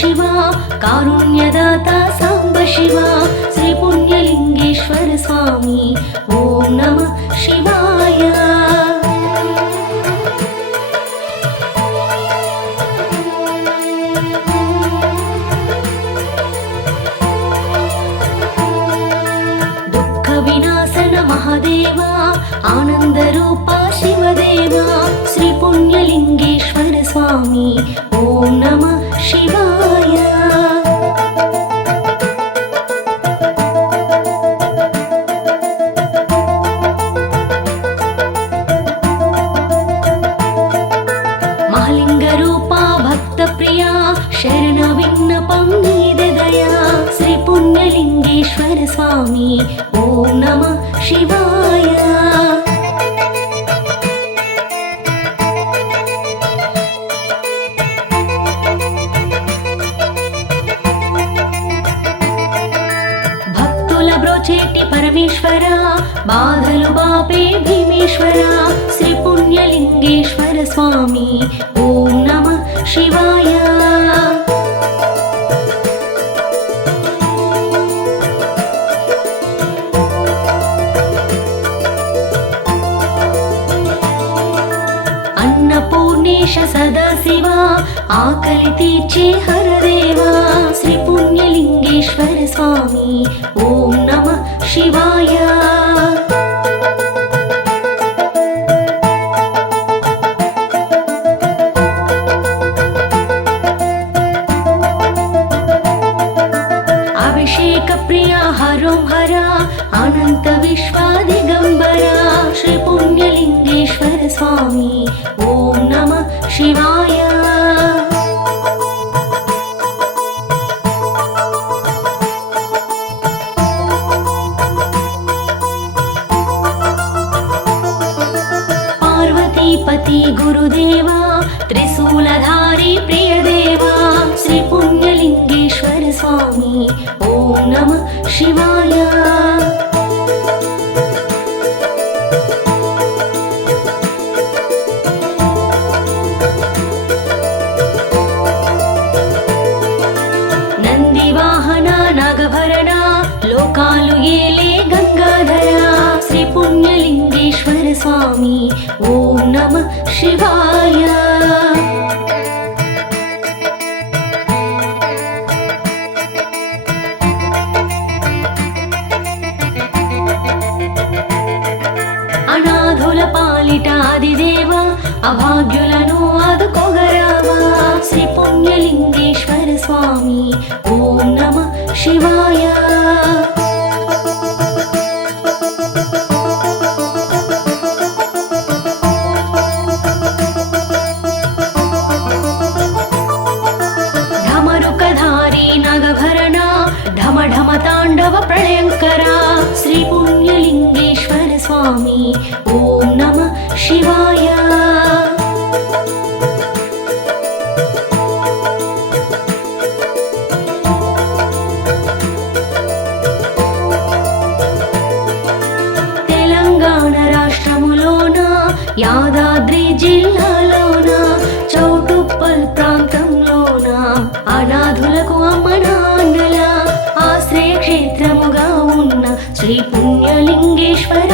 शिव कारुण्यदाता सांब शिव श्री पुण्यलिंगेश्वर स्वामी ओम नमः शिवाय। दुःख विनाशन महादेवा आनंद रूपा शिवदेवा श्री पुण्यलिंगेश्वर स्वामी ओम नमः शिवाय। महालिंग रूपा भक्त प्रिया शरण विन्नपं नीदया श्री पुण्यलिंगेश्वर स्वामी ओम नमः शिवाय। భక్తుల బ్రోచేటి పరమేశ్వర బాధలు బాపే భీమేశ్వర శ్రీ పుణ్యలింగేశ్వర స్వామి ఓం నమః శివాయ। अन्नपूर्णेश सदाशिव आकलि तीर्चे हरदेवा श्री पुण्यलिंगेश्वर स्वामी ओम नमः शिवाय। अभिषेक प्रिया हरों हरा अनंत विश्वादिगंबरा श्री पुण्यलिंगेश्वर स्वामी ओम नमः शिवाय। पार्वतीपति गुरुदेवा त्रिशूलधारी प्रियदेवा श्री पुण्यलिंगेश्वर स्वामी ओम नमः शिवाय। नंदिवाहना नागभरणा लोकालु येले गंगाधरा श्री पुण्यलिंगेश्वर स्वामी ओम नमः शिवाय। అనాథుల పాలిట ఆదిదేవ అభాగ్యులను ఆదుకోగరావా శ్రీ పుణ్యలింగేశ్వర స్వామి ఓం నమః శివాయ। ढमरुकधारी नागभरण ढम ढम तांडव प्रलयंकरा श्री पुण्यलिंगेश्वर स्वामी ओम नमः शिवाय। తెలంగాణ రాష్ట్రములోన యాదాద్రి జిల్లాలోన చౌటుప్పల్ ప్రాంతంలోన అనాథులకు అమ్మనాన్నల ఆశ్రయ క్షేత్రముగా ఉన్న శ్రీ పుణ్యలింగేశ్వర